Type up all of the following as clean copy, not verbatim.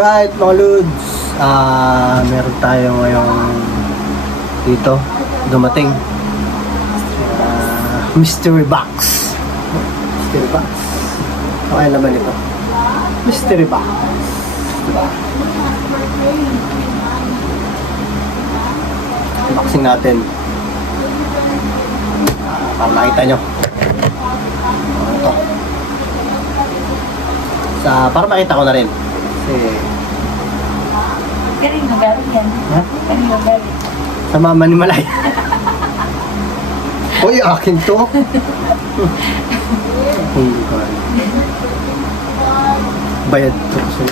Alright mga Lods, meron tayo ngayong dito dumating mystery box. Mystery box. Okay naman ito. Mystery box. Diba? Unboxing natin para makita nyo ito. Para makita ko na rin kasi galing na galing yan. Ha? Galing na galing. Sa mama ni Malay. Uy, akin to. Bayad to kasi.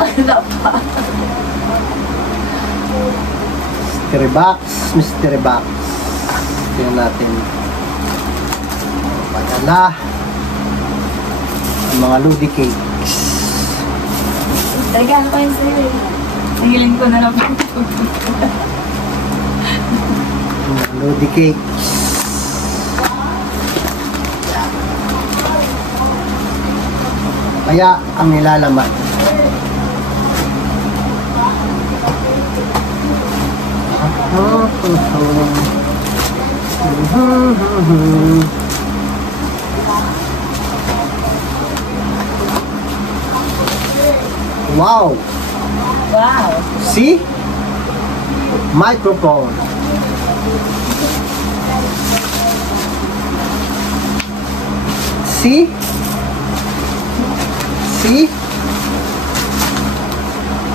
Wala pa. Mystery box. Mystery box. Tingnan natin. Padala. Ang mga Lodi cakes. Regalo ko yun sa'yo eh. Nahiling ko na lang po. Lodi cakes. Kaya ang nilalaman. Wow! Wow! See? Microphone. See? See?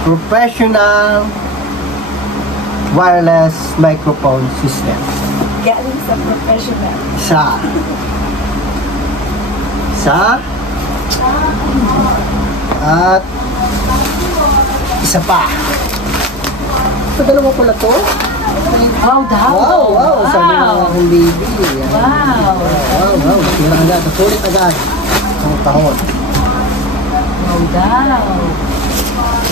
Professional wireless microphone system. Galing sa professional. At isa pa. Ito dalawa pala to. Wow daw! Wow! Sabi ng aking baby. Yan. Wow! Wow! Tira agad. Sulit agad. Ang kahon. Wow daw!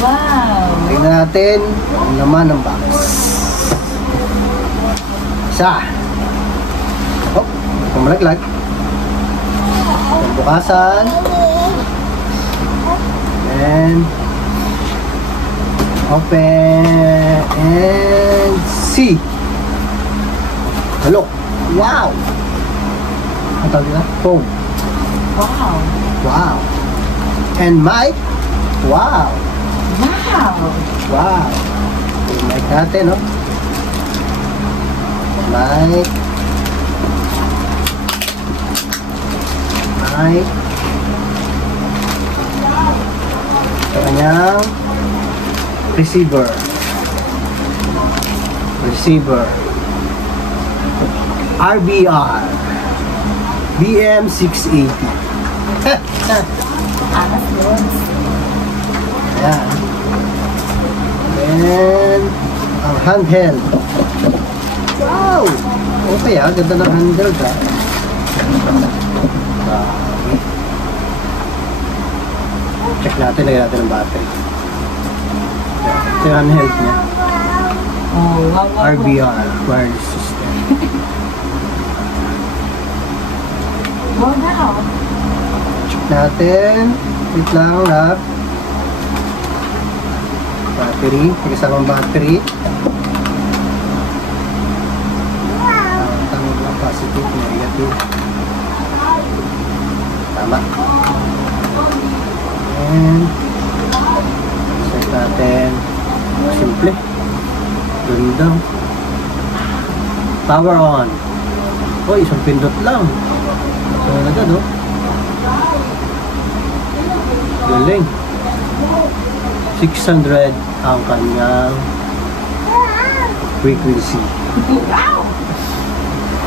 Wow! Tingnan natin ang laman ng box. Isa. Oh, pumalaglag. Bukasan. And open and see. Hello. Wow. Ang tawag nila? Phone. Wow! Wow. And mic. Wow. Wow! Wow. Yung mic natin, no? Mic. Mic. Ito kanyang receiver. Receiver. RBR. BM680. Anas yun. Ayan. And ang handheld. Wow! Okay ganda ng handheld Check natin, lagyan natin ang battery. Ito yung handheld niya. Oh, wow, wow. RBR, wireless system. Wow daw! Check natin. Wait lang, lab. Battery, kasama battery. Tama lang, positive, negative. Tama. And set natin. Simple. Ganda. Power on. Oh, isang pindot lang. So, agad, no? Galing. 600 ang kanyang frequency. Wow!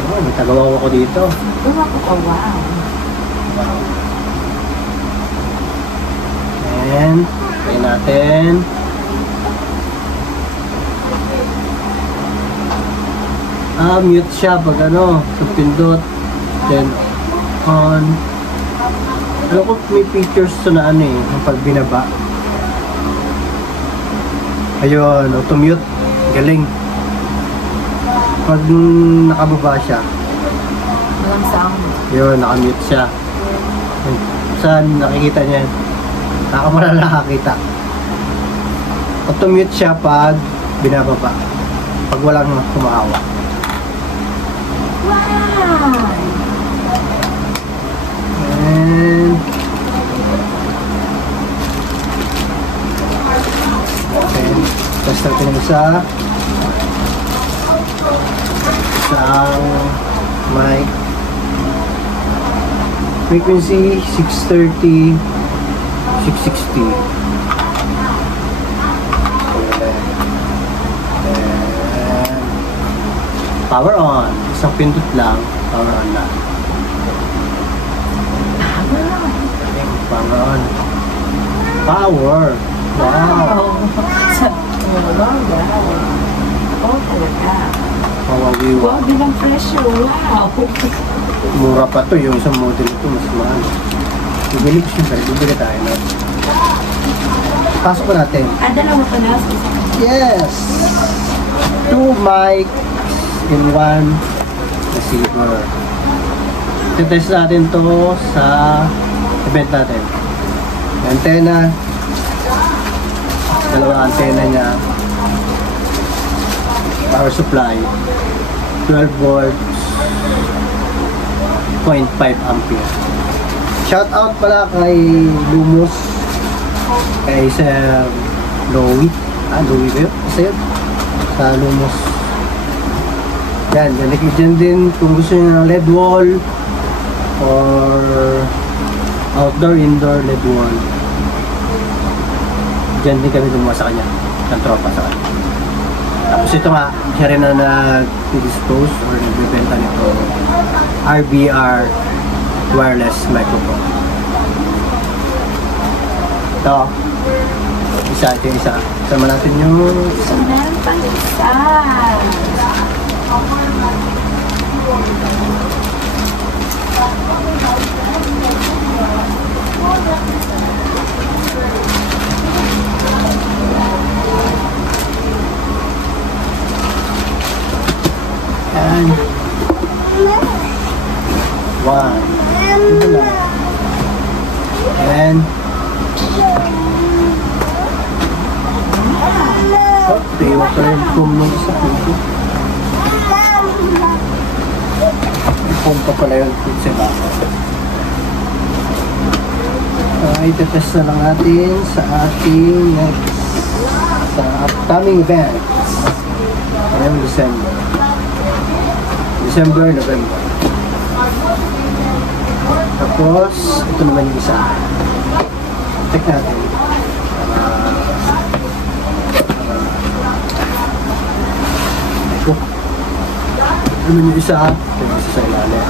Oh, may tagawaw ako dito. Wow ako ka, wow! Wow. And, try natin. Mute siya pag sa pindot. Then, on. Alam ko may features to na yung pag binaba. Ayun, auto-mute. Galing. Pag nakababa siya. Walang sound. Yun, nakamute siya. Saan nakikita niya? Ako wala nakakita. Auto-mute siya pag binababa. Pag walang humahawak. Wow! And okay, test natin yung isa. Isang mic. Frequency 630, 660. And power on. Isang pindot lang, power on na. Power on. Power. Wow. Oh, talaga. Mawawiwa. Wow, bilang presyo. Wow. Mura pa to, yung isang model ito mas mahal. Bibili ko siyempre, bibili tayo na. Pasok po natin. Dalawa pa na. Yes! 2 mic in 1 receiver. Titest natin to sa event natin. Antenna. Dalawa antenna niya. Power supply. 12 volts. 0.5 ampere. Shout out pala kay Lumos, kay Sir Louie. Louie ba yun? Isa yun? Sa Lumos. Yan, dyan din kung gusto nyo ng LED wall or outdoor, indoor LED wall. Dyan din kami gumawa sa kanya. Ng tropa sa kanya. Tapos ito nga, siya rin na nag-dispose or nagbibenta nito. RBR wireless microphone. Ito. Isa. Sama natin yung... So, meron pang isa. And... 1. Ito na. And... Oh, iwan ko yung foam nung isa. Foam pa pala yung sa bako. Itetest na lang natin sa ating next sa upcoming events. Ngayong December, November. Tapos, ito naman yung isa. Check natin. Ito naman yung isa. Ito yung isa sa ilalim.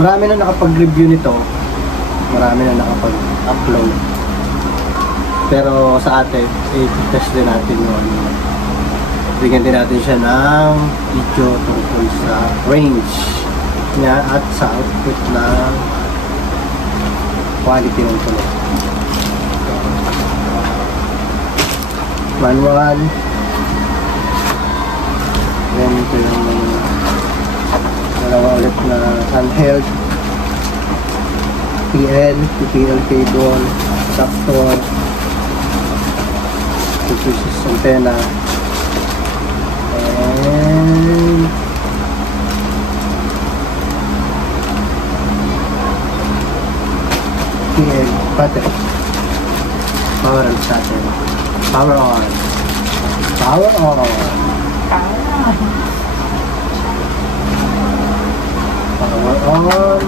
Marami na nakapag-review nito. Marami na nakapag-upload. Pero sa atin, i-test din natin yun. Bigyan din natin siya ng video tungkol sa range niya at sa output ng quality ng tunog. Manual. Then ito yung dalawa ulit na handheld. PL, PPL cable, adapter, 2-pieces antenna, and PL battery. Power on battery. Power on. Power on. Power on.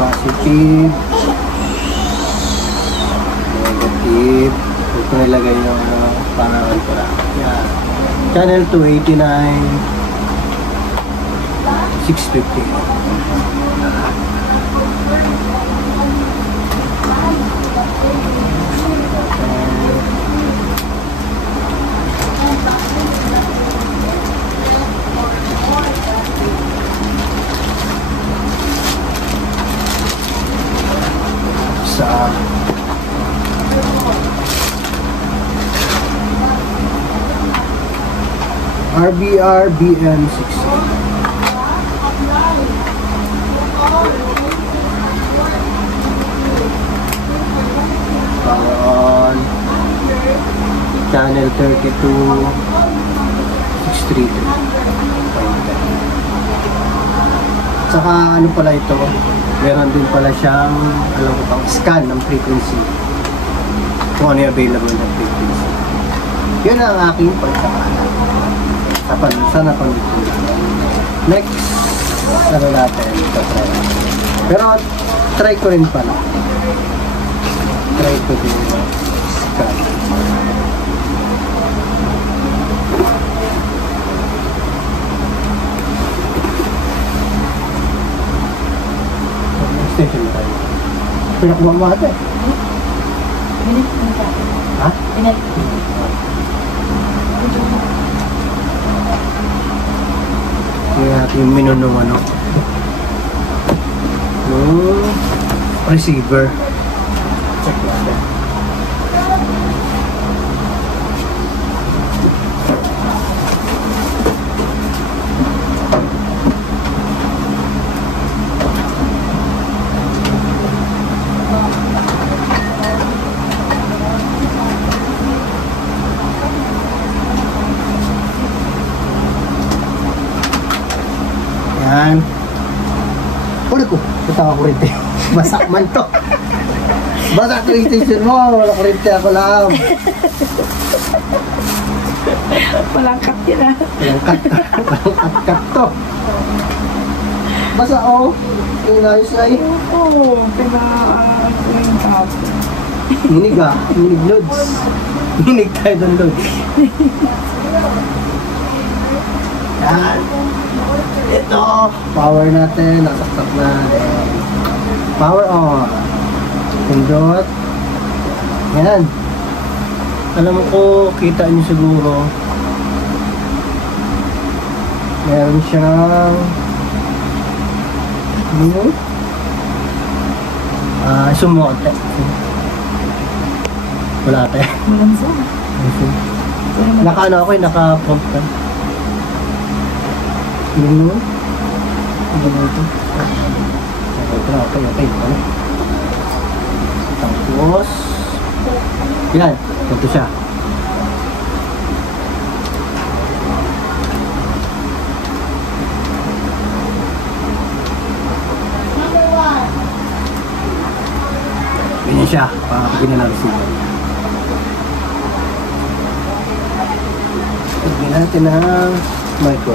Positive. Negative. Ito nilagay yung pangalan ko na. Yan. Channel 289. 650. RBR BM60. Power on. Channel 32. 633. Saka ano pala ito, meron din pala siyang, alam ko pang scan ng frequency. Kung ano yung available na frequency. Yun ang aking pagkakala. Sa napangitong. Next, ano natin, try. Pero, try ko rin pala. Try ko din scan. Station na tayo. Pinakuha mo ate. Minit na ka. Ha? Minit. Kaya natin yung menu ng ano. Yung receiver. Check natin. Yan. Ulit ko. Ito ako kurente. Basak man to. Basak to yung station mo. Wala kurente ako lang. Walang cut yun ah. Walang cut to. Basa oh. Yung ayos ay. Oo, yung cut. Minig ah. Minig loads. Minig tayo doon loads. Yan. Ito. Power natin. Nasaksak na. Power on. Pindot. Yan. Alam ko, kita niyo siguro. Meron siyang ano? Sumote. Wala tayo. Walang zoom. Naka-ano ako eh, naka-prompt ka. Ano? Ano ito? Okay. Ano? Tapos, yan. Ito siya. Ganyan siya. Pakapagin na receiver. Pagin natin ang micro.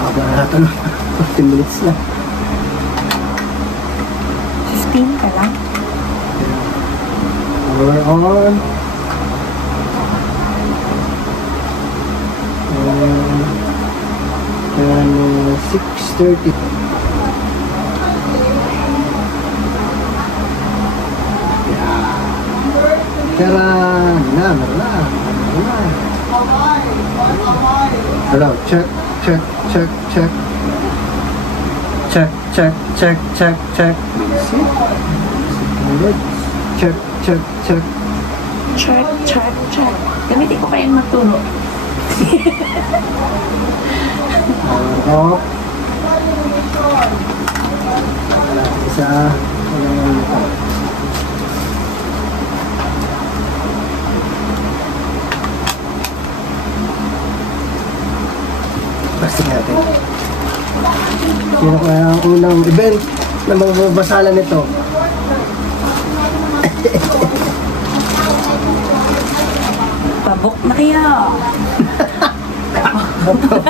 Haba na ito. 15 minutes na. 15 ka lang. Power on. And 6:30. Tara, meron na. Hello, check. Check. Check. Gamitin ko kayong magturo. Off. Isa. Basta natin. Sino kaya ang unang event na magbabasalan nito? Pabok na kayo.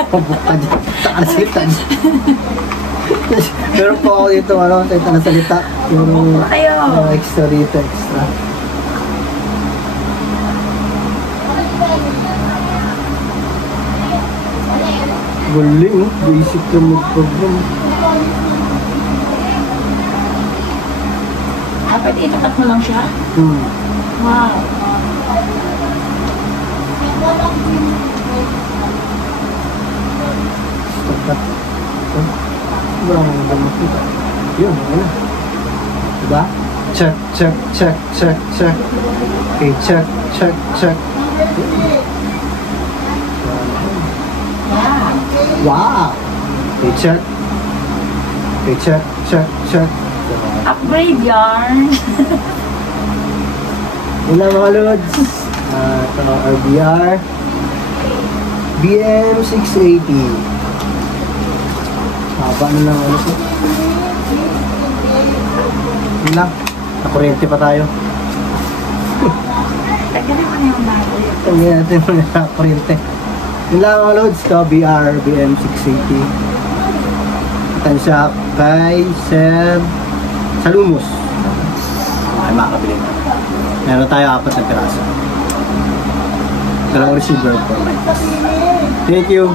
Pabuk ka dyan. Takasalita dyan. Meron po ako dito, takasalita. Yung Kayo. extra dito, extra. Galing, oh. Basic lang mag-program. Dapat itatak mo lang siya. Wow. Stop. Walang makita. Yun, ano. Diba? check, check, check, check, check. Okay, check, check, check. Wow! Okay, check. Okay, check, check, check. Upgrade yarn. Yun lang mga lods. Ito, RBR. BM680. Haba na lang ano ito. Yun lang. Nakuryente pa tayo. Tagarin mo na yung bago. Tingnan natin muna sa kuryente. Yun lang mga lods. Ito, BR BM680. Tansya kay Sir Salumos. Ay, makakabili na. Meron tayo 4 na piraso. Dalawang receiver po. Thank you.